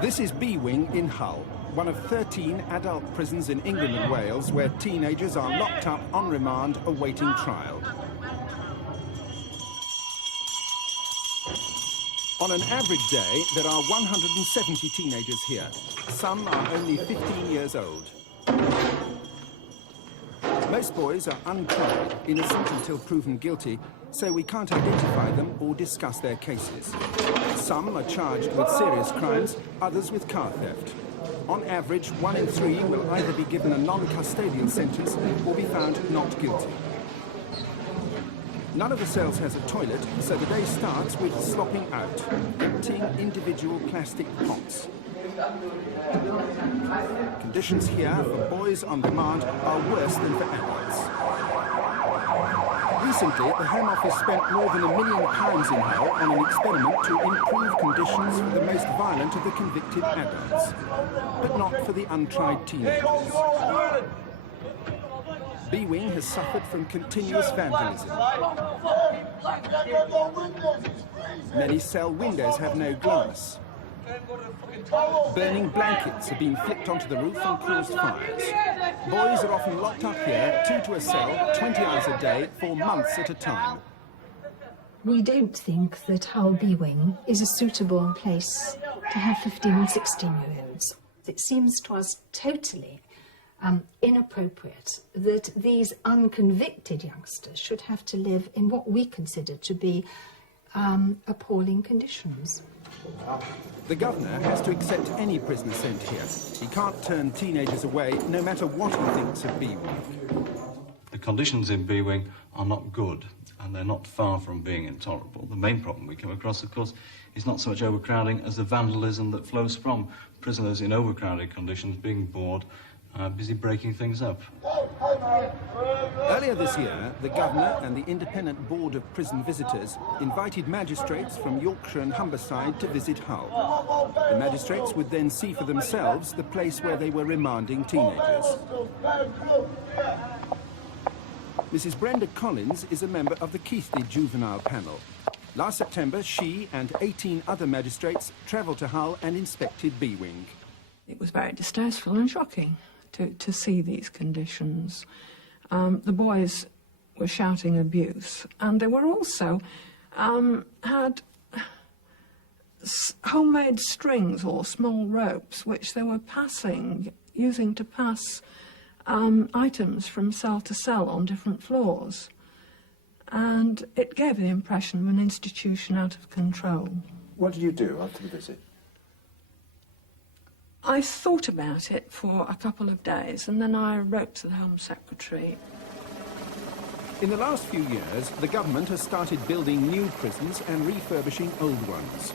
This is B Wing in Hull, one of 13 adult prisons in England and Wales where teenagers are locked up on remand awaiting trial. On an average day, there are 170 teenagers here. Some are only 15 years old. Most boys are untried, innocent until proven guilty, so we can't identify them or discuss their cases. Some are charged with serious crimes, others with car theft. On average, 1 in 3 will either be given a non-custodial sentence or be found not guilty. None of the cells has a toilet, so the day starts with slopping out, emptying individual plastic pots. Conditions here for boys on remand are worse than for adults. Recently, the Home Office spent more than £1 million in Hull on an experiment to improve conditions for the most violent of the convicted adults, but not for the untried teenagers. B Wing has suffered from continuous vandalism. Many cell windows have no glass. Burning blankets have been flipped onto the roof and caused fires. Boys are often locked up here, 2 to a cell, 20 hours a day, for months at a time. We don't think that Hull B Wing is a suitable place to have 15 and 16-year-olds. It seems to us totally inappropriate that these unconvicted youngsters should have to live in what we consider to be appalling conditions. The governor has to accept any prisoner sent here. He can't turn teenagers away, no matter what he thinks of B Wing. The conditions in B Wing are not good, and they're not far from being intolerable. The main problem we come across, of course, is not so much overcrowding as the vandalism that flows from prisoners in overcrowded conditions being bored, busy breaking things up. Earlier this year, the governor and the Independent Board of Prison Visitors invited magistrates from Yorkshire and Humberside to visit Hull. The magistrates would then see for themselves the place where they were remanding teenagers. Mrs. Brenda Collins is a member of the Keighley Juvenile Panel. Last September, she and 18 other magistrates travelled to Hull and inspected B Wing. It was very distasteful and shocking to see these conditions. The boys were shouting abuse, and they were also had homemade strings or small ropes which they were using to pass items from cell to cell on different floors. And it gave the impression of an institution out of control. What did you do after the visit? I thought about it for a couple of days, and then I wrote to the Home Secretary. In the last few years, the government has started building new prisons and refurbishing old ones.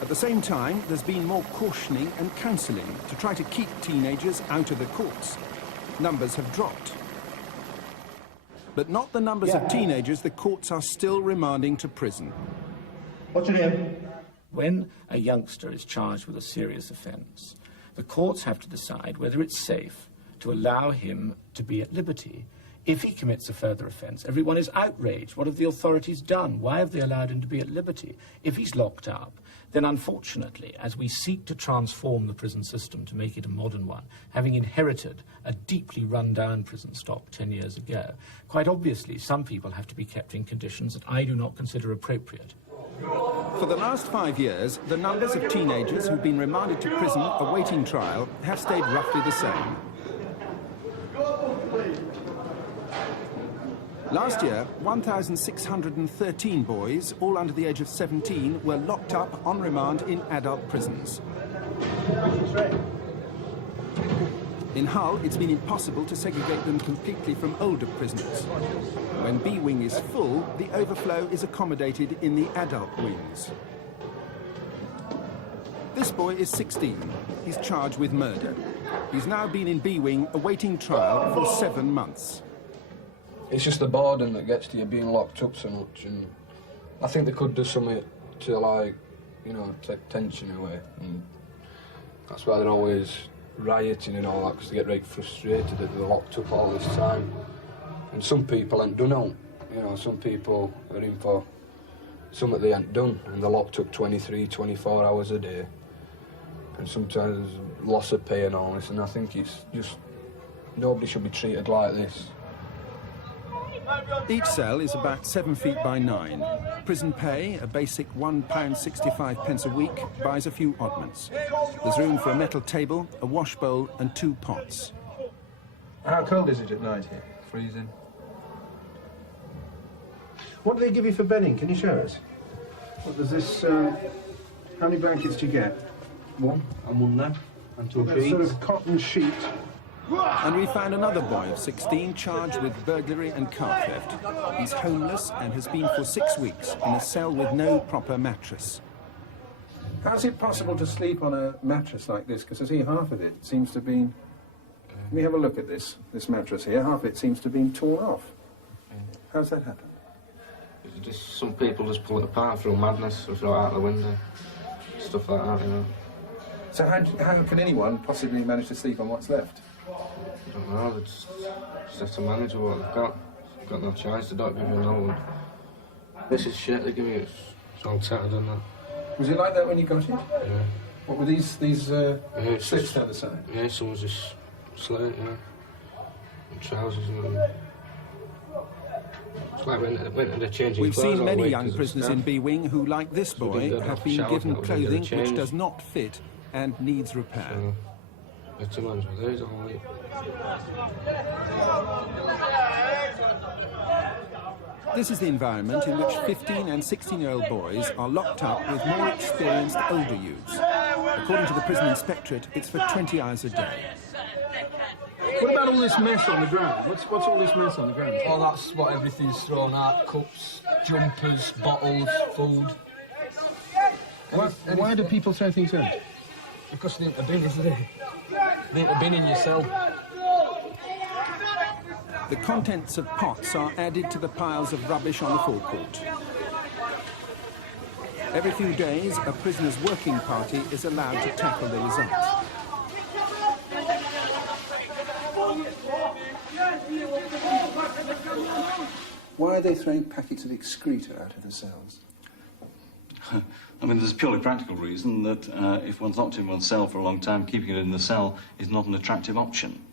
At the same time, there's been more cautioning and counselling to try to keep teenagers out of the courts. Numbers have dropped. But not the numbers of teenagers the courts are still remanding to prison. What's your name? When a youngster is charged with a serious offence, the courts have to decide whether it's safe to allow him to be at liberty. If he commits a further offence, everyone is outraged. What have the authorities done? Why have they allowed him to be at liberty? If he's locked up, then unfortunately, as we seek to transform the prison system to make it a modern one, having inherited a deeply run-down prison stock 10 years ago, quite obviously some people have to be kept in conditions that I do not consider appropriate. For the last 5 years, the numbers of teenagers who've been remanded to prison awaiting trial have stayed roughly the same. Last year, 1,613 boys, all under the age of 17, were locked up on remand in adult prisons. In Hull, it's been impossible to segregate them completely from older prisoners. When B Wing is full, the overflow is accommodated in the adult wings. This boy is 16. He's charged with murder. He's now been in B Wing awaiting trial for 7 months. It's just the boredom that gets to you being locked up so much, and I think they could do something to, like, you know, take tension away, and that's why they're always rioting and all that, because they get very frustrated that they're locked up all this time. And some people ain't done out, you know, some people are in for something they ain't done, and they're locked up 23, 24 hours a day. and sometimes loss of pay and all this, and I think it's just, nobody should be treated like this. Each cell is about 7 feet by 9. Prison pay, a basic £1.65 a week, buys a few oddments. There's room for a metal table, a wash bowl and 2 pots. How cold is it at night here? Freezing. What do they give you for bedding? Can you show us? What does this, how many blankets do you get? One now, and 2 That sort of cotton sheet. And we found another boy of 16 charged with burglary and car theft. He's homeless and has been for 6 weeks in a cell with no proper mattress. How's it possible to sleep on a mattress like this? Because I see half of it seems to have been... Let me have a look at this mattress here. Half of it seems to have been torn off. How's that happened? Just some people just pull it apart through madness or throw it out the window. Stuff like that, you know. So how can anyone possibly manage to sleep on what's left? I don't know, they just have to manage what they've got. They've got no choice, they don't give you no one. This is shit they give you, it's all tattered and that. Was it like that when you got it? Yeah. What were these yeah, slips down the side? Yeah, someone's just slit, yeah. And trousers and... It's like when they're changing We've clothes seen all many week young 'cause of prisoners staff. in B Wing who, like this So we boy, didn't have have been showers, given that we didn't clothing get which changed. does not fit and needs repair. So, it's a man's with these all week. This is the environment in which 15 and 16-year-old boys are locked up with more experienced older youths. According to the prison inspectorate, it's for 20 hours a day. What about all this mess on the ground? What's all this mess on the ground? Oh, that's what everything's thrown out. Cups, jumpers, bottles, food. Why do people throw things out? Because they ain't a bin, is they? They ain't a bin in your cell. The contents of pots are added to the piles of rubbish on the forecourt. Every few days, a prisoner's working party is allowed to tackle the results. Why are they throwing packets of excreta out of the cells? I mean, there's a purely practical reason that if one's locked in one's cell for a long time, keeping it in the cell is not an attractive option.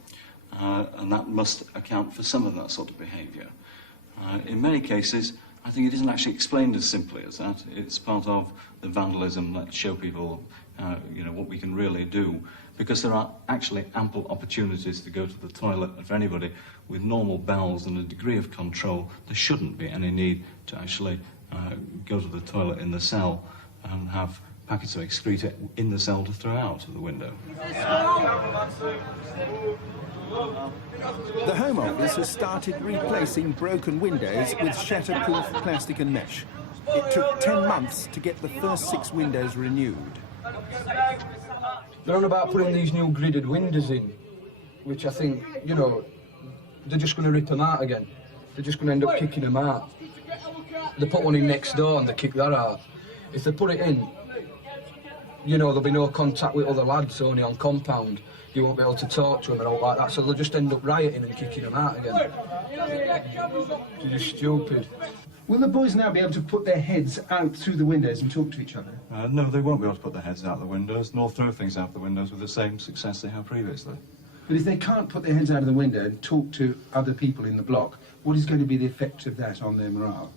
And that must account for some of that sort of behaviour. In many cases, I think it isn't actually explained as simply as that. It's part of the vandalism that show people, you know, what we can really do, because there are actually ample opportunities to go to the toilet. And for anybody with normal bowels and a degree of control, there shouldn't be any need to actually go to the toilet in the cell and have packets of excreta in the cell to throw out of the window. The Home Office has started replacing broken windows with shatterproof plastic and mesh. It took 10 months to get the first 6 windows renewed. They're on about putting these new gridded windows in, which I think, you know, they're just going to rip them out again. They're just going to end up kicking them out. They put one in next door and they kick that out. If they put it in, you know, there'll be no contact with other lads only on compound. You won't be able to talk to them and all like that, so they'll just end up rioting and kicking them out again. They're just stupid. Will the boys now be able to put their heads out through the windows and talk to each other? No, they won't be able to put their heads out the windows, nor throw things out the windows with the same success they have previously. But if they can't put their heads out of the window and talk to other people in the block, what is going to be the effect of that on their morale?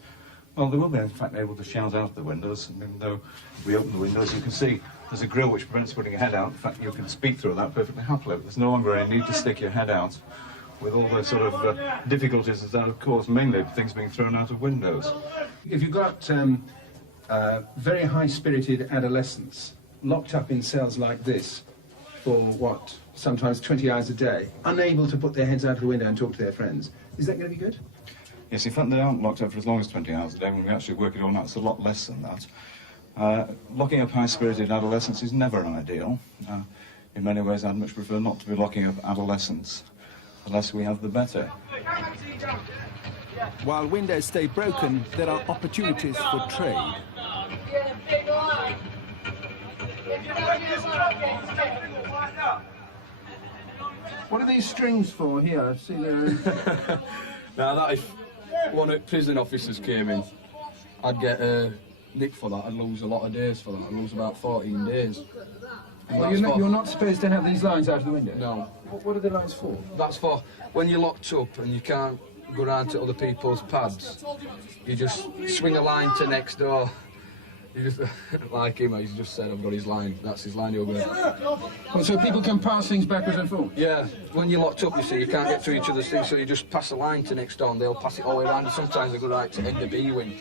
Well, they will be, in fact, able to shout out the windows. I mean, though, if we open the windows, you can see there's a grille which prevents putting your head out. In fact, you can speak through that perfectly happily. There's no longer any need to stick your head out with all the sort of difficulties that have caused, mainly things being thrown out of windows. If you've got very high-spirited adolescents locked up in cells like this for, what, sometimes 20 hours a day, unable to put their heads out of the window and talk to their friends, is that going to be good? Yes, in fact, they aren't locked up for as long as 20 hours a day. When we actually work it all out, it's a lot less than that. Locking up high-spirited adolescents is never ideal. In many ways, I'd much prefer not to be locking up adolescents. The less we have, the better. While windows stay broken, there are opportunities for trade. What are these strings for here? I see they're... Now that if one of the prison officers came in, I'd get a nick for that. I'd lose a lot of days for that. I'd lose about 14 days. Well, you're not supposed to have these lines out of the window? No. What are the lines for? That's for when you're locked up and you can't go round to other people's pads. You just swing a line to next door. You just, like him, he's just said, I've got his line. That's his line over there. Well, so people can pass things backwards and forwards? Yeah, when you're locked up, you see, you can't get through each other's things, so you just pass a line to next door and they'll pass it all the way around. And sometimes they go right to end the B wing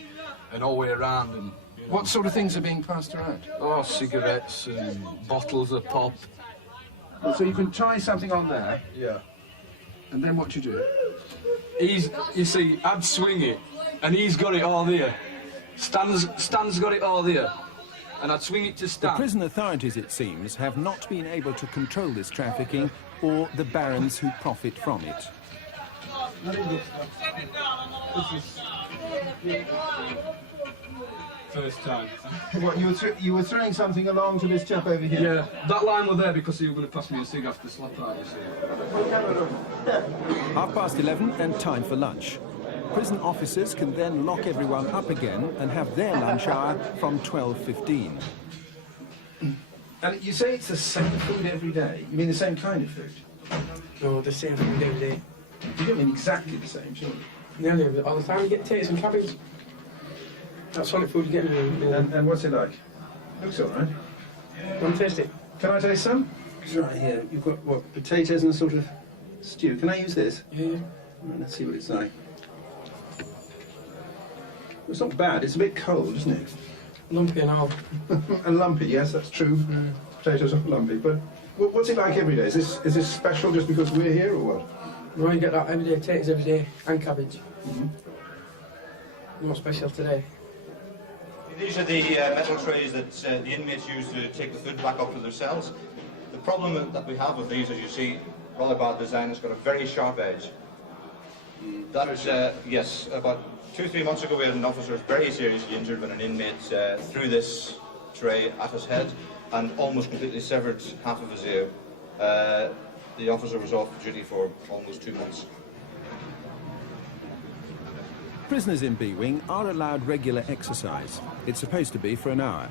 and all the way around. And, you know. What sort of things are being passed around? Oh, cigarettes and bottles of pop. Well, so you can tie something on there, Yeah. and then what you do? You see, I'd swing it, and he's got it all there. Stan's got it all there. And I'd swing it to The Stan. prison authorities, it seems, have not been able to control this trafficking or the barons who profit from it. First time. What, you were throwing something along to this chap over here? Yeah, that line was there because he was going to pass me a cig after the slap out, you see. 11:30 and time for lunch. Prison officers can then lock everyone up again and have their lunch hour from 12:15. And you say it's the same food every day? You mean the same kind of food? No, the same food every day. You don't mean exactly the same, surely? Nearly all the time you get taters and cabbage. That's solid food you get in And what's it like? Looks all right. Don't taste it. Can I taste some? It's right here. You've got, what, potatoes and a sort of stew. Can I use this? Yeah. Right, let's see what it's like. It's not bad. It's a bit cold, isn't it? Lumpy and all. And lumpy, yes, that's true. Potatoes are lumpy. But what's it like every day? Is this special just because we're here, or what? No, you get that every day, taters every day, and cabbage. Not special today. These are the metal trays that the inmates use to take the food back up to their cells. The problem that we have with these, as you see, rather bad design, it's got a very sharp edge. That's, yes, about 2-3 months ago we had an officer very seriously injured when an inmate threw this tray at his head and almost completely severed half of his ear. The officer was off duty for almost 2 months. Prisoners in B Wing are allowed regular exercise. It's supposed to be for an hour.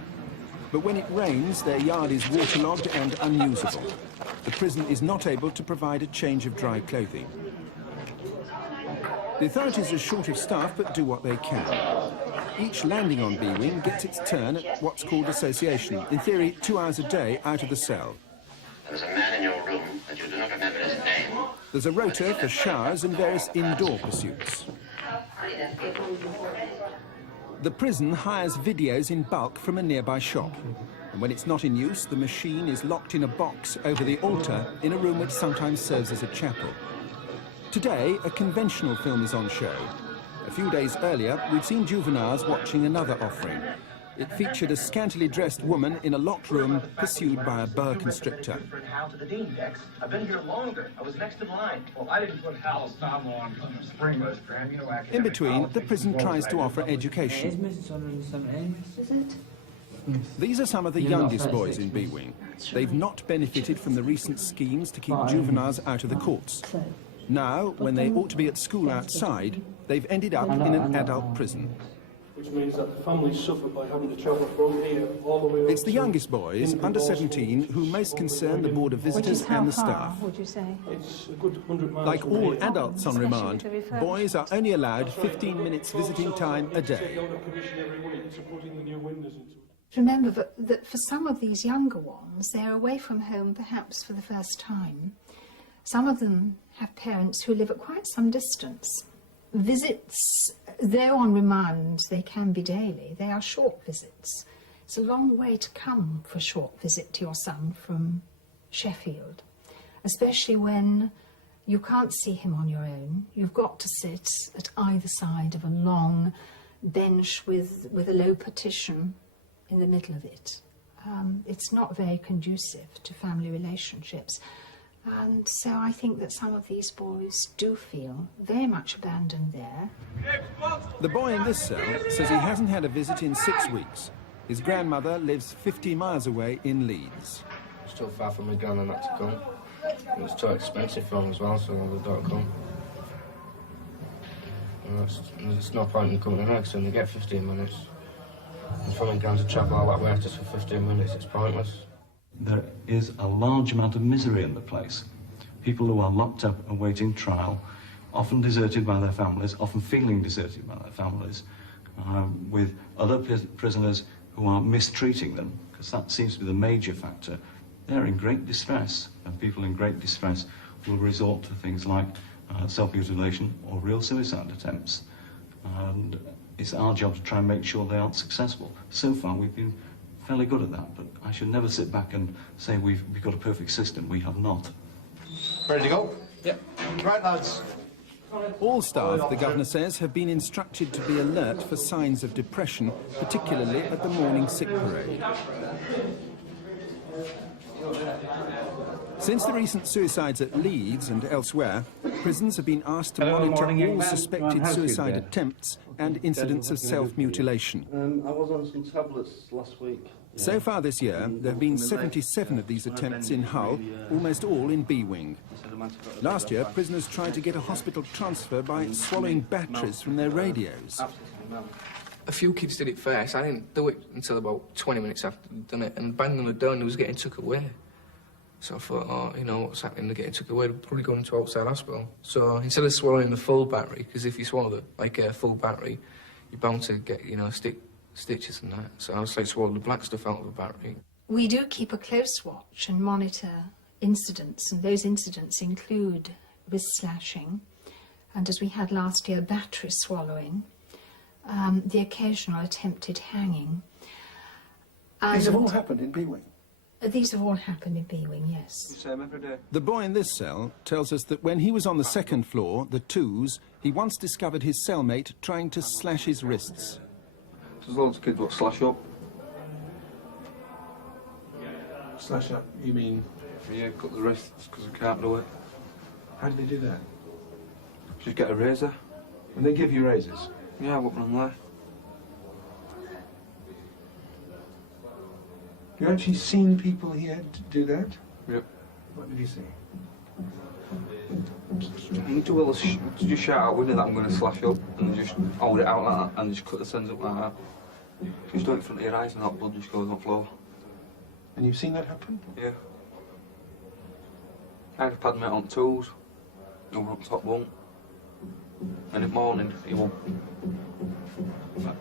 But when it rains, their yard is waterlogged and unusable. The prison is not able to provide a change of dry clothing. The authorities are short of staff, but do what they can. Each landing on B Wing gets its turn at what's called association. In theory, 2 hours a day out of the cell. There's a man in your room, but you do not remember his name. There's a rota for showers and various indoor pursuits. The prison hires videos in bulk from a nearby shop. And when it's not in use, the machine is locked in a box over the altar in a room which sometimes serves as a chapel. Today, a conventional film is on show. A few days earlier, we'd seen juveniles watching another offering. It featured a scantily dressed woman in a locked room pursued by a boa constrictor. Hal to the Dean decks. I've been here longer. I was next in line. Well, I didn't put Hal's thumb on springless for amino. In between, the prison tries to offer education. These are some of the youngest boys in B Wing. They've not benefited from the recent schemes to keep juveniles out of the courts. Now, when they ought to be at school outside, they've ended up in an adult prison. Which means that the families suffer by having to travel from here all the way up. It's the youngest boys, under 17, who most concern the Board of Visitors and the staff. Would you say? It's a good 100 miles. Like all adults on remand, boys are only allowed 15 minutes visiting time a day. Remember that for some of these younger ones, they're away from home perhaps for the first time. Some of them have parents who live at quite some distance. Visits, though on remand, they can be daily. They are short visits. It's a long way to come for a short visit to your son from Sheffield, especially when you can't see him on your own. You've got to sit at either side of a long bench with a low partition in the middle of it. It's not very conducive to family relationships. And so I think that some of these boys do feel very much abandoned there. The boy in this cell says he hasn't had a visit in 6 weeks. His grandmother lives 50 miles away in Leeds. It's too far from my gran and not to come. And it's too expensive for them as well, so they don't come. And it's no point in coming next, and they get 15 minutes. And for my gran to travel all that way just for 15 minutes, it's pointless. there is a large amount of misery in the place. People who are locked up awaiting trial, often deserted by their families, often feeling deserted by their families, with other prisoners who are mistreating them, because that seems to be the major factor. They're in great distress, and people in great distress will resort to things like self-mutilation or real suicide attempts. And it's our job to try and make sure they aren't successful. So far, we've been fairly good at that, but I should never sit back and say we've got a perfect system. We have not. Ready to go? Yep. Right, lads. All staff, the Governor says, have been instructed to be alert for signs of depression, particularly at the morning sick parade. Since the recent suicides at Leeds and elsewhere, prisons have been asked to monitor all suspected suicide attempts and incidents of self-mutilation. I was on some tablets last week. So far this year, there have been 77 of these attempts in Hull, almost all in B-Wing. Last year, prisoners tried to get a hospital transfer by swallowing batteries from their radios. A few kids did it first. I didn't do it until about 20 minutes after they'd done it, and bang on the door and it was getting took away. So I thought, oh, you know, what's happening? They're getting took away. They're probably going to outside hospital. So instead of swallowing the full battery, because if you swallow a full battery, you're bound to get, you know, stitches and that. So I was like swallowing the black stuff out of the battery. We do keep a close watch and monitor incidents, and those incidents include wrist slashing, and as we had last year, battery swallowing, the occasional attempted hanging. These have all happened in B-Wing? These have all happened in B-Wing, yes. Same every day. The boy in this cell tells us that when he was on the second floor, the twos, he once discovered his cellmate trying to slash his wrists. There's loads of kids that slash up. Slash up, you mean? Yeah, cut the wrists because they can't do it. How do they do that? Just get a razor. And they give you razors? Yeah, I've got one there. You actually seen people here do that? Yep. What did you see? Well, just shout out with it that I'm going to slash up and just hold it out like that and just cut the ends up like that. Just do it in front of your eyes and that blood just goes on the floor. And you've seen that happen? Yeah. I had a pad mate on tools, over up top bunk, and in the morning he won't.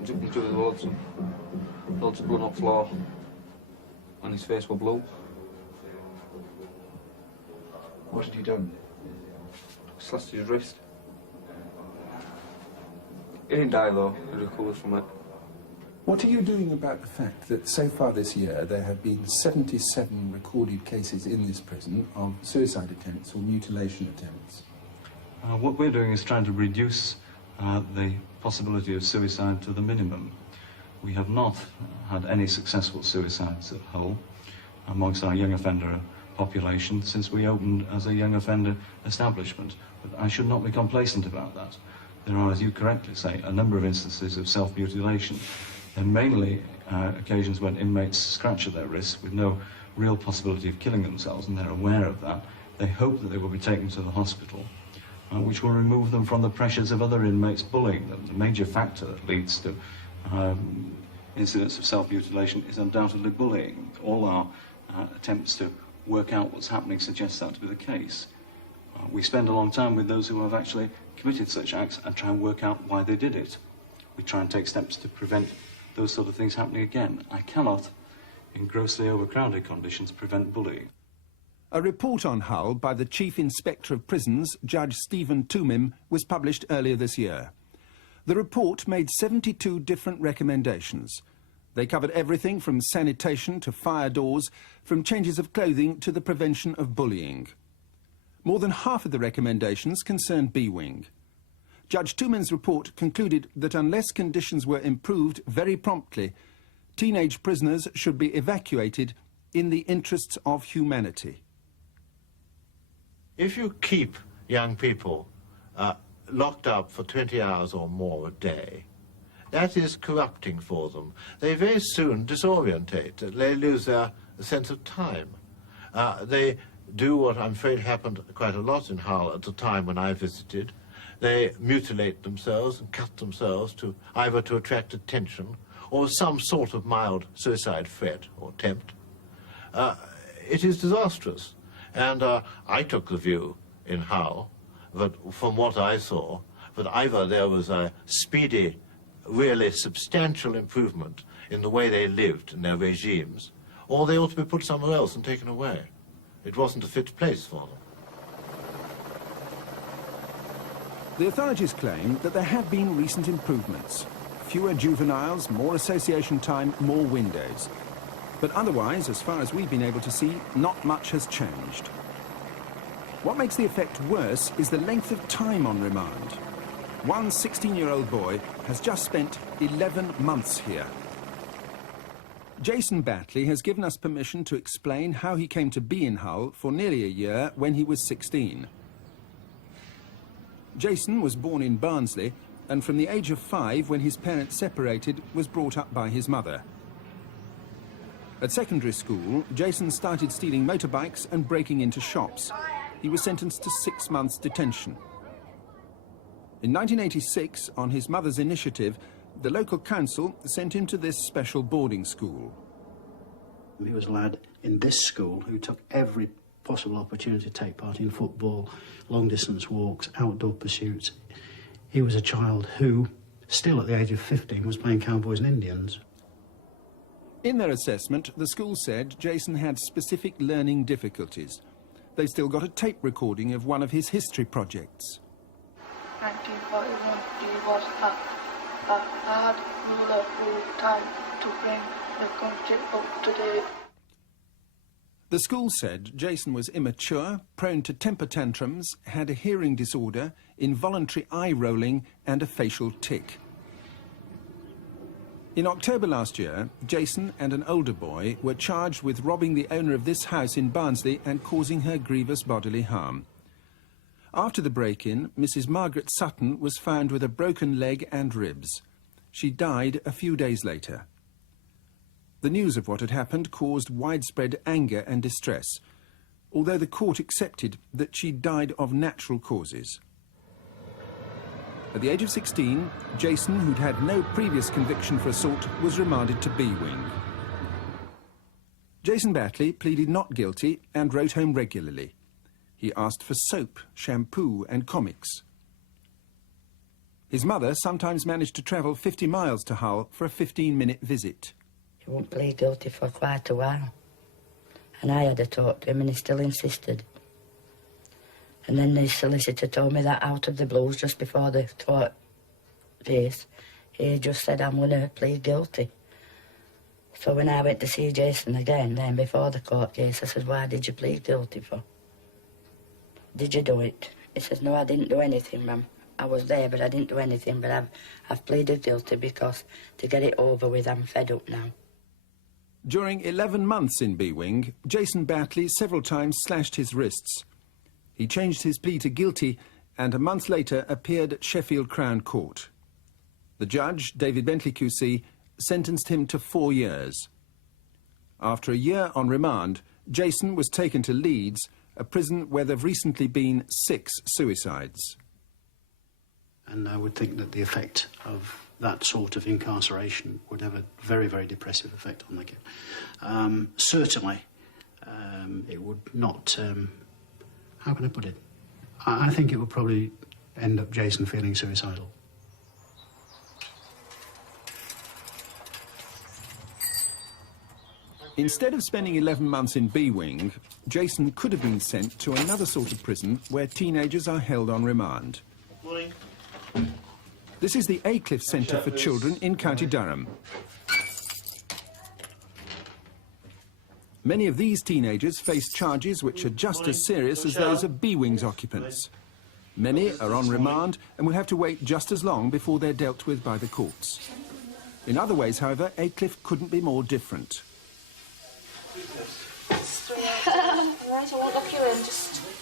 Jumping through the loads of blood on the floor, and his face was blue. What had he done? Slashed his wrist. He didn't die though, he recovered from it. What are you doing about the fact that so far this year there have been 77 recorded cases in this prison of suicide attempts or mutilation attempts? What we're doing is trying to reduce the possibility of suicide to the minimum. We have not had any successful suicides at Hull amongst our young offender population since we opened as a young offender establishment. But I should not be complacent about that. There are, as you correctly say, a number of instances of self-mutilation, and mainly occasions when inmates scratch at their wrists with no real possibility of killing themselves, and they're aware of that. They hope that they will be taken to the hospital, which will remove them from the pressures of other inmates bullying them. The major factor that leads to incidents of self-mutilation is undoubtedly bullying. All our attempts to work out what's happening suggests that to be the case. We spend a long time with those who have actually committed such acts and try and work out why they did it. We try and take steps to prevent those sort of things happening again. I cannot, in grossly overcrowded conditions, prevent bullying. A report on Hull by the Chief Inspector of Prisons, Judge Stephen Tumim, was published earlier this year. The report made 72 different recommendations. They covered everything from sanitation to fire doors, from changes of clothing to the prevention of bullying. More than half of the recommendations concerned B-Wing. Judge Tumim's report concluded that unless conditions were improved very promptly, teenage prisoners should be evacuated in the interests of humanity. If you keep young people locked up for 20 hours or more a day, that is corrupting for them. They very soon disorientate. They lose their sense of time. They do what I'm afraid happened quite a lot in Hull at the time when I visited. They mutilate themselves and cut themselves either to attract attention or some sort of mild suicide threat or attempt. it is disastrous. And I took the view in Hull that, from what I saw, that either there was a speedy, really substantial improvement in the way they lived in their regimes, or they ought to be put somewhere else and taken away. It wasn't a fit place for them. The authorities claim that there have been recent improvements. Fewer juveniles, more association time, more windows. But otherwise, as far as we've been able to see, not much has changed. What makes the effect worse is the length of time on remand. One 16-year-old boy has just spent 11 months here. Jason Batley has given us permission to explain how he came to be in Hull for nearly a year when he was 16. Jason was born in Barnsley and from the age of 5, when his parents separated, was brought up by his mother. At secondary school, Jason started stealing motorbikes and breaking into shops. He was sentenced to 6 months detention. In 1986, on his mother's initiative, the local council sent him to this special boarding school. He was a lad in this school who took every possible opportunity to take part in football, long-distance walks, outdoor pursuits. He was a child who, still at the age of 15, was playing cowboys and Indians. In their assessment, the school said Jason had specific learning difficulties. They still got a tape recording of one of his history projects. 1941, he was a hard ruler who time to bring the country up to date. The school said Jason was immature, prone to temper tantrums, had a hearing disorder, involuntary eye rolling and a facial tic. In October last year, Jason and an older boy were charged with robbing the owner of this house in Barnsley and causing her grievous bodily harm. After the break-in, Mrs. Margaret Sutton was found with a broken leg and ribs. She died a few days later. The news of what had happened caused widespread anger and distress, although the court accepted that she died of natural causes. At the age of 16, Jason, who'd had no previous conviction for assault, was remanded to B-Wing. Jason Batley pleaded not guilty and wrote home regularly. He asked for soap, shampoo and comics. His mother sometimes managed to travel 50 miles to Hull for a 15-minute visit. He won't plead guilty for quite a while. And I had a talk to him and he still insisted. And then the solicitor told me that out of the blues just before the court case. He just said, I'm going to plead guilty. So when I went to see Jason again, then before the court case, I said, why did you plead guilty for? Did you do it? He says, no, I didn't do anything, ma'am. I was there, but I didn't do anything. But I've pleaded guilty because to get it over with, I'm fed up now. During 11 months in B-Wing, Jason Batley several times slashed his wrists. He changed his plea to guilty and a month later appeared at Sheffield Crown Court. The judge, David Bentley QC, sentenced him to 4 years. After a year on remand, Jason was taken to Leeds, a prison where there have recently been 6 suicides. And I would think that the effect of that sort of incarceration would have a very, very depressive effect on the kid. Certainly, it would not... how can I put it? I think it would probably end up Jason feeling suicidal. Instead of spending 11 months in B-Wing, Jason could have been sent to another sort of prison where teenagers are held on remand. Morning. This is the Aycliffe Centre for Children in County Durham. Many of these teenagers face charges which are just as serious as those of B-Wing's occupants. Many are on remand and will have to wait just as long before they're dealt with by the courts. In other ways, however, Aycliffe couldn't be more different.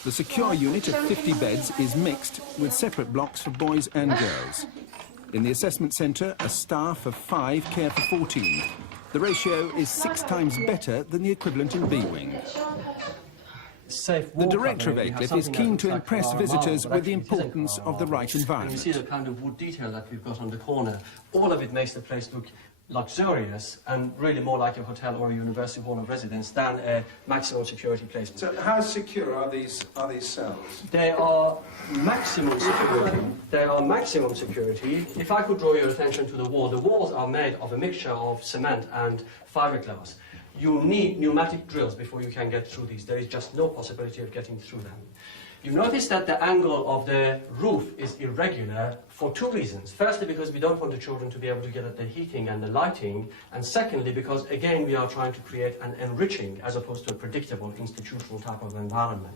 The secure unit of 50 beds is mixed with separate blocks for boys and girls. In the assessment centre, a staff of 5 care for 14. The ratio is 6 times better than the equivalent in B-Wing. The director of Aycliffe is keen to impress visitors with the importance of the right environment. You see the kind of wood detail that we've got on the corner. All of it makes the place look luxurious and really more like a hotel or a university hall of residence than a maximum security place. So how secure are these cells? They are maximum security. They are maximum security. If I could draw your attention to the walls are made of a mixture of cement and fiberglass. You need pneumatic drills before you can get through these. There is just no possibility of getting through them. You notice that the angle of the roof is irregular for two reasons. Firstly, because we don't want the children to be able to get at the heating and the lighting, and secondly, because again we are trying to create an enriching as opposed to a predictable institutional type of environment.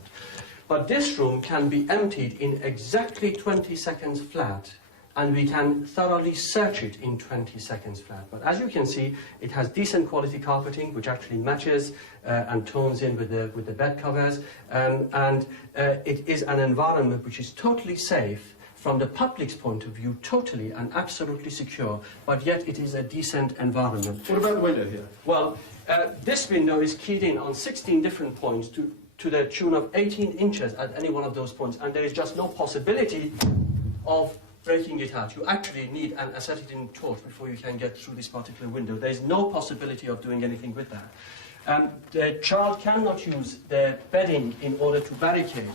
But this room can be emptied in exactly 20 seconds flat, and we can thoroughly search it in 20 seconds flat. But as you can see, it has decent quality carpeting, which actually matches and tones in with the bed covers, and it is an environment which is totally safe from the public's point of view, totally and absolutely secure, but yet it is a decent environment. What about the window here? Well, this window is keyed in on 16 different points to the tune of 18 inches at any one of those points, and there is just no possibility of breaking it out. You actually need an acetylene torch before you can get through this particular window. There is no possibility of doing anything with that. The child cannot use the bedding in order to barricade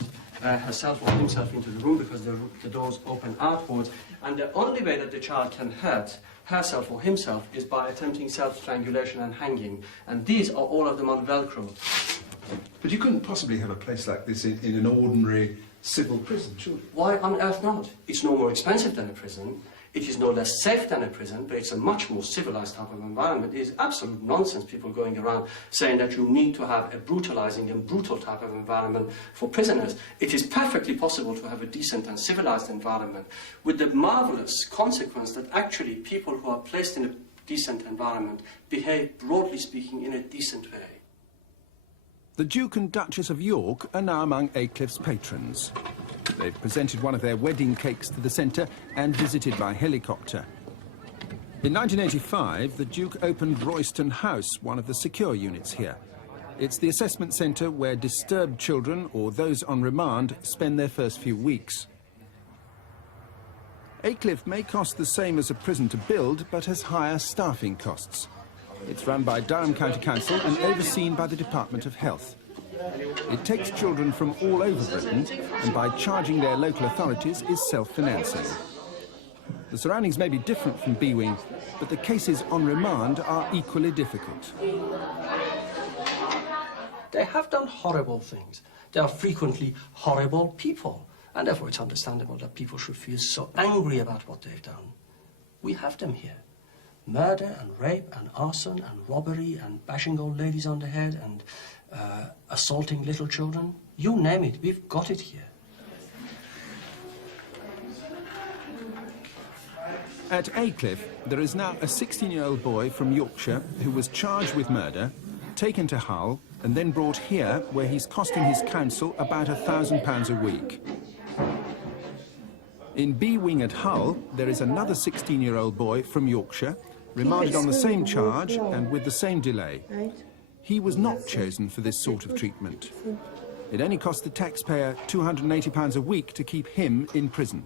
herself or himself into the room because the doors open outwards, and the only way that the child can hurt herself or himself is by attempting self-strangulation and hanging, and these are all of them on Velcro. But you couldn't possibly have a place like this in an ordinary civil prison, surely? Why on earth not? It's no more expensive than a prison. It is no less safe than a prison, but it's a much more civilized type of environment. It is absolute nonsense, people going around saying that you need to have a brutalizing and brutal type of environment for prisoners. It is perfectly possible to have a decent and civilized environment, with the marvelous consequence that actually people who are placed in a decent environment behave, broadly speaking, in a decent way. The Duke and Duchess of York are now among Aycliffe's patrons. They've presented one of their wedding cakes to the centre and visited by helicopter. In 1985, the Duke opened Royston House, one of the secure units here. It's the assessment centre where disturbed children or those on remand spend their first few weeks. Aycliffe may cost the same as a prison to build, but has higher staffing costs. It's run by Durham County Council and overseen by the Department of Health. It takes children from all over Britain, and by charging their local authorities is self-financing. The surroundings may be different from B-Wing, but the cases on remand are equally difficult. They have done horrible things. They are frequently horrible people, and therefore it's understandable that people should feel so angry about what they've done. We have them here. Murder and rape and arson and robbery and bashing old ladies on the head and assaulting little children. You name it, we've got it here. At Aycliffe, there is now a 16-year-old boy from Yorkshire who was charged with murder, taken to Hull, and then brought here, where he's costing his council about £1,000 a week. In B-Wing at Hull, there is another 16-year-old boy from Yorkshire, remanded on the same charge and with the same delay. He was not chosen for this sort of treatment. It only cost the taxpayer £280 a week to keep him in prison.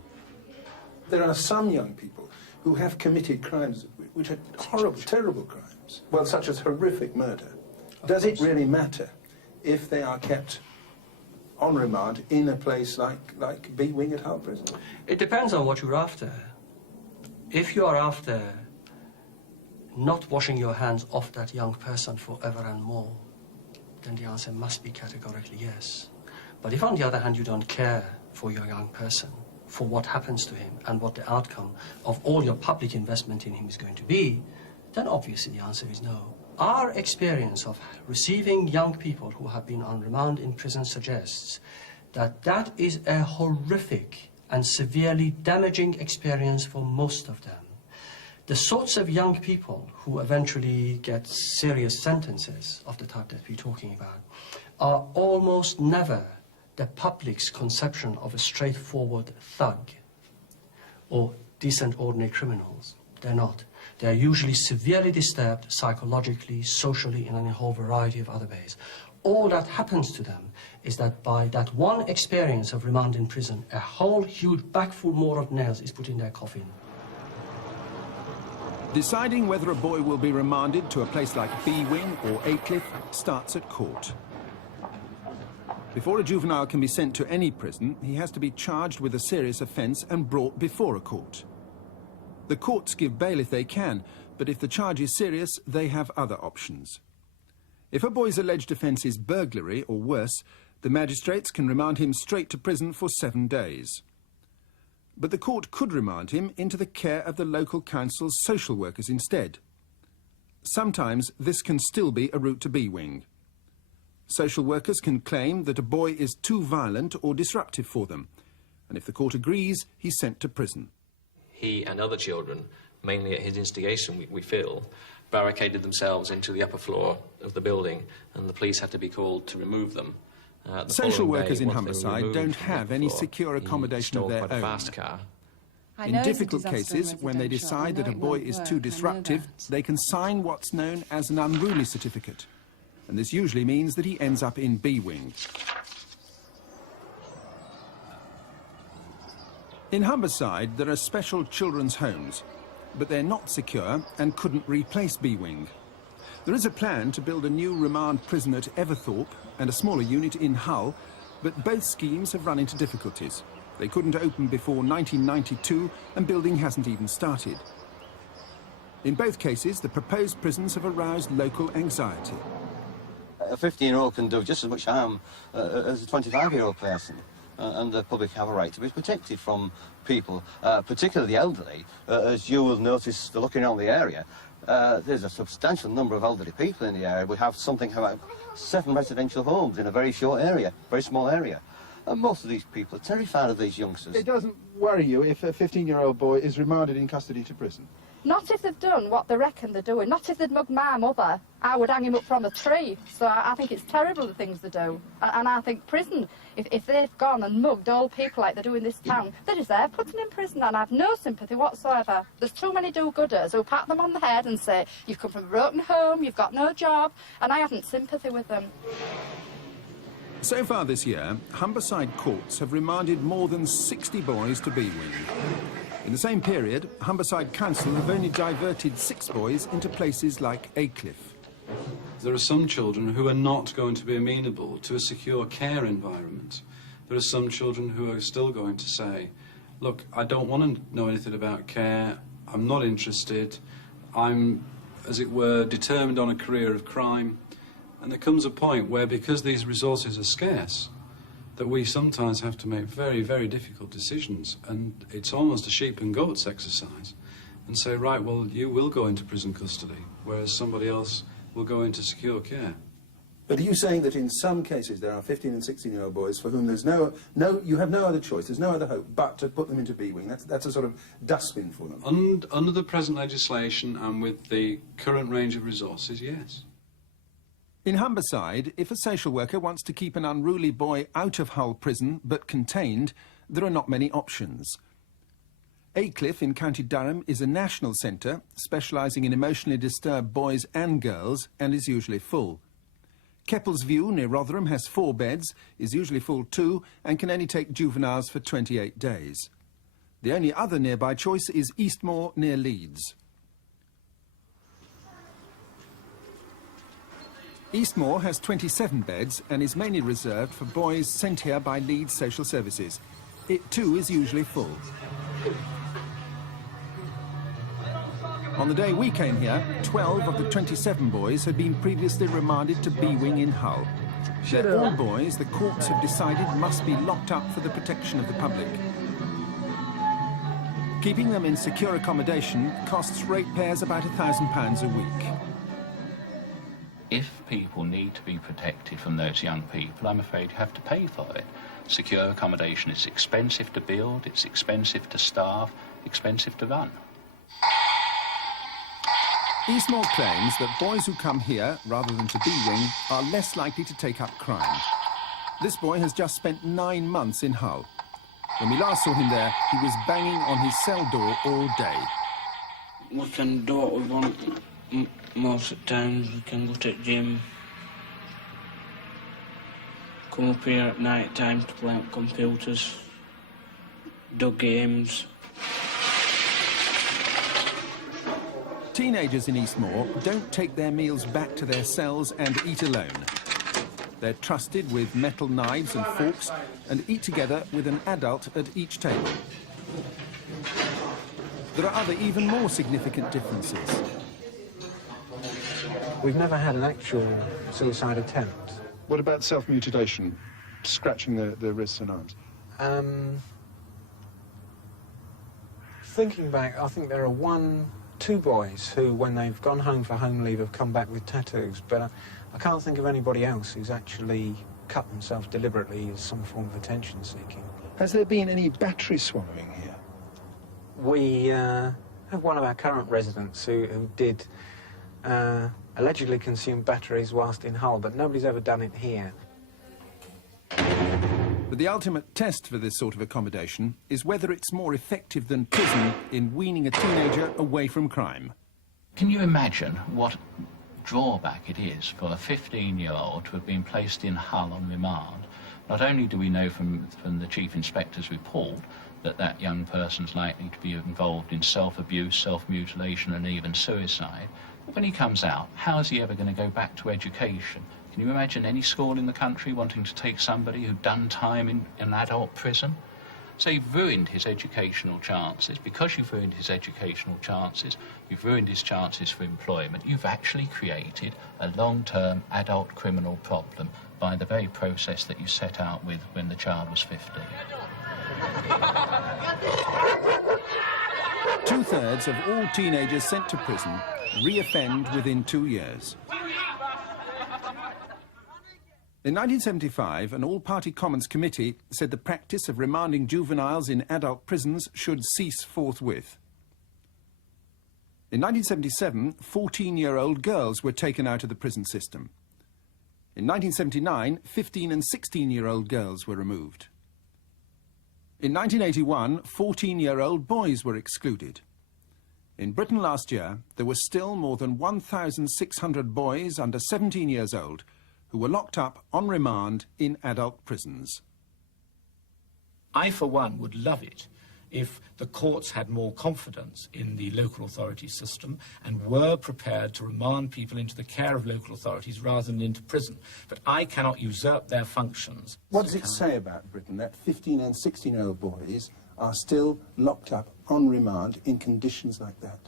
There are some young people who have committed crimes which are horrible, terrible crimes, well, such as horrific murder. Does it really matter if they are kept on remand in a place like B-Wing at Hull Prison? It depends on what you're after. If you are after not washing your hands off that young person forever and more, then the answer must be categorically yes. But if, on the other hand, you don't care for your young person, for what happens to him and what the outcome of all your public investment in him is going to be, then obviously the answer is no. Our experience of receiving young people who have been on remand in prison suggests that that is a horrific and severely damaging experience for most of them. The sorts of young people who eventually get serious sentences of the type that we're talking about are almost never the public's conception of a straightforward thug or decent ordinary criminals. They're not. They're usually severely disturbed psychologically, socially, and in a whole variety of other ways. All that happens to them is that by that one experience of remand in prison, a whole huge bagful more of nails is put in their coffin. Deciding whether a boy will be remanded to a place like B Wing or Aycliffe starts at court. Before a juvenile can be sent to any prison, he has to be charged with a serious offence and brought before a court. The courts give bail if they can, but if the charge is serious, they have other options. If a boy's alleged offence is burglary or worse, the magistrates can remand him straight to prison for 7 days. But the court could remand him into the care of the local council's social workers instead. Sometimes this can still be a route to B Wing. Social workers can claim that a boy is too violent or disruptive for them, and if the court agrees, he's sent to prison. He and other children, mainly at his instigation, we feel, barricaded themselves into the upper floor of the building, and the police had to be called to remove them. Social workers in Humberside don't have any secure accommodation of their own. In difficult cases, when they decide that a boy is too disruptive, they can sign what's known as an unruly certificate. And this usually means that he ends up in B Wing. In Humberside, there are special children's homes, but they're not secure and couldn't replace B Wing. There is a plan to build a new remand prison at Everthorpe and a smaller unit in Hull, but both schemes have run into difficulties. They couldn't open before 1992, and building hasn't even started. In both cases, the proposed prisons have aroused local anxiety. A 15-year-old can do just as much harm as a 25-year-old person, and the public have a right to be protected from people, particularly the elderly. As you will notice looking around the area, there's a substantial number of elderly people in the area. We have something about 7 residential homes in a very short area, very small area. And most of these people are terrified of these youngsters. It doesn't worry you if a 15-year-old boy is remanded in custody to prison? Not if they've done what they reckon they're doing. Not if they'd mugged my mother. I would hang him up from a tree. So I think it's terrible, the things they do. And I think prison, if they've gone and mugged old people like they do in this town, they deserve putting in prison, and I have no sympathy whatsoever. There's too many do-gooders who pat them on the head and say, you've come from a broken home, you've got no job, and I haven't sympathy with them. So far this year, Humberside courts have remanded more than 60 boys to B Wing. In the same period, Humberside Council have only diverted 6 boys into places like Aycliffe. There are some children who are not going to be amenable to a secure care environment. There are some children who are still going to say, look, I don't want to know anything about care, I'm not interested, I'm, as it were, determined on a career of crime. And there comes a point where, because these resources are scarce, that we sometimes have to make very, very difficult decisions, and it's almost a sheep and goats exercise, and say, right, well, you will go into prison custody, whereas somebody else will go into secure care. But are you saying that in some cases there are 15 and 16-year-old boys for whom there's you have no other choice, there's no other hope but to put them into B Wing? That's a sort of dustbin for them? Under the present legislation and with the current range of resources, yes. In Humberside, if a social worker wants to keep an unruly boy out of Hull prison but contained, there are not many options. Aycliffe in County Durham is a national centre specialising in emotionally disturbed boys and girls, and is usually full. Keppel's View near Rotherham has 4 beds, is usually full too, and can only take juveniles for 28 days. The only other nearby choice is Eastmoor near Leeds. Eastmoor has 27 beds and is mainly reserved for boys sent here by Leeds Social Services. It too is usually full. On the day we came here, 12 of the 27 boys had been previously remanded to B Wing in Hull. They're all boys the courts have decided must be locked up for the protection of the public. Keeping them in secure accommodation costs ratepayers about £1,000 a week. If people need to be protected from those young people, I'm afraid you have to pay for it. Secure accommodation is expensive to build, it's expensive to staff, expensive to run. Eastmoor claims that boys who come here, rather than to B Wing, are less likely to take up crime. This boy has just spent 9 months in Hull. When we last saw him there, he was banging on his cell door all day. We can do what we want. Most of the times we can go to the gym, come up here at night time to play on computers, do games. Teenagers in Eastmoor don't take their meals back to their cells and eat alone. They're trusted with metal knives and forks and eat together with an adult at each table. There are other, even more significant differences. We've never had an actual suicide attempt. What about self-mutilation, scratching the wrists and arms? Thinking back, I think there are two boys who, when they've gone home for home leave, have come back with tattoos, but I can't think of anybody else who's actually cut themselves deliberately as some form of attention seeking. Has there been any battery swallowing here? We have one of our current residents who did allegedly consume batteries whilst in Hull, but nobody's ever done it here. But the ultimate test for this sort of accommodation is whether it's more effective than prison in weaning a teenager away from crime. Can you imagine what drawback it is for a 15-year-old to have been placed in Hull on remand? Not only do we know from the Chief Inspector's report that that young person's likely to be involved in self-abuse, self-mutilation and even suicide, but when he comes out, how's he ever going to go back to education? Can you imagine any school in the country wanting to take somebody who'd done time in an adult prison? So you've ruined his educational chances. Because you've ruined his educational chances, you've ruined his chances for employment, you've actually created a long-term adult criminal problem by the very process that you set out with when the child was 15. Two-thirds of all teenagers sent to prison re-offend within 2 years. In 1975, an all-party Commons committee said the practice of remanding juveniles in adult prisons should cease forthwith. In 1977, 14-year-old girls were taken out of the prison system. In 1979, 15 and 16-year-old girls were removed. In 1981, 14-year-old boys were excluded. In Britain last year, there were still more than 1,600 boys under 17 years old who were locked up on remand in adult prisons. I, for one, would love it if the courts had more confidence in the local authority system and were prepared to remand people into the care of local authorities rather than into prison. But I cannot usurp their functions. What does it say about Britain that 15 and 16-year-old boys are still locked up on remand in conditions like that?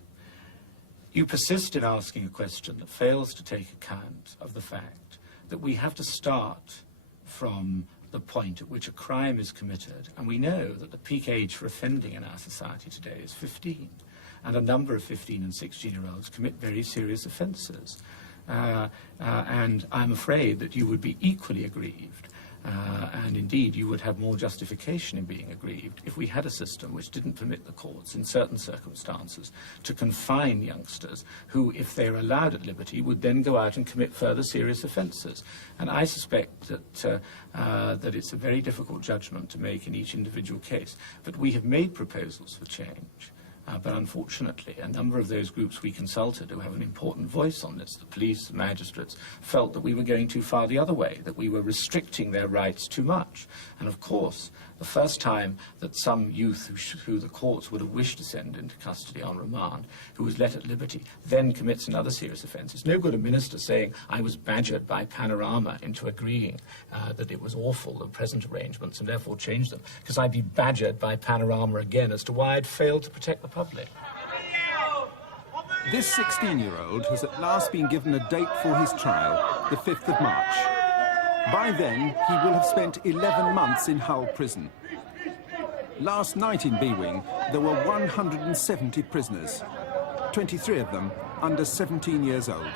You persist in asking a question that fails to take account of the fact that we have to start from the point at which a crime is committed, and we know that the peak age for offending in our society today is 15, and a number of 15 and 16-year-olds commit very serious offences. And I'm afraid that you would be equally aggrieved, and indeed you would have more justification in being aggrieved if we had a system which didn't permit the courts in certain circumstances to confine youngsters who, if they're allowed at liberty, would then go out and commit further serious offences. And I suspect that, that it's a very difficult judgment to make in each individual case. But we have made proposals for change. But unfortunately, a number of those groups we consulted who have an important voice on this, the police, the magistrates, felt that we were going too far the other way, that we were restricting their rights too much. And of course, the first time that some youth who the courts would have wished to send into custody on remand, who was let at liberty, then commits another serious offence. It's no good a minister saying, I was badgered by Panorama into agreeing that it was awful, the present arrangements, and therefore change them, because I'd be badgered by Panorama again as to why I'd failed to protect the public. This 16-year-old has at last been given a date for his trial, the 5th of March. By then, he will have spent 11 months in Hull prison. Last night in B-Wing, there were 170 prisoners, 23 of them under 17 years old.